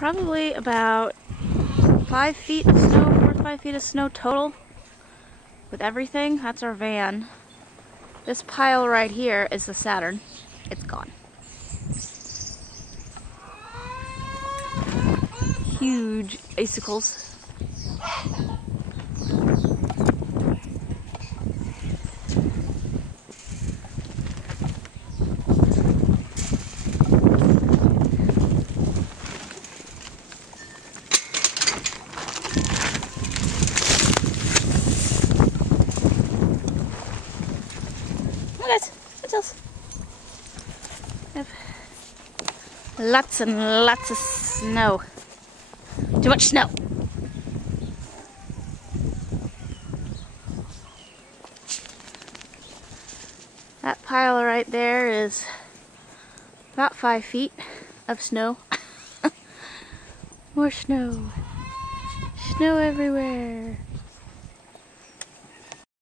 Probably about 5 feet of snow, 4 to 5 feet of snow total with everything. That's our van. This pile right here is the Saturn. It's gone. Huge icicles. Look at this. Lots and lots of snow. Too much snow. That pile right there is about 5 feet of snow. More snow. Snow everywhere.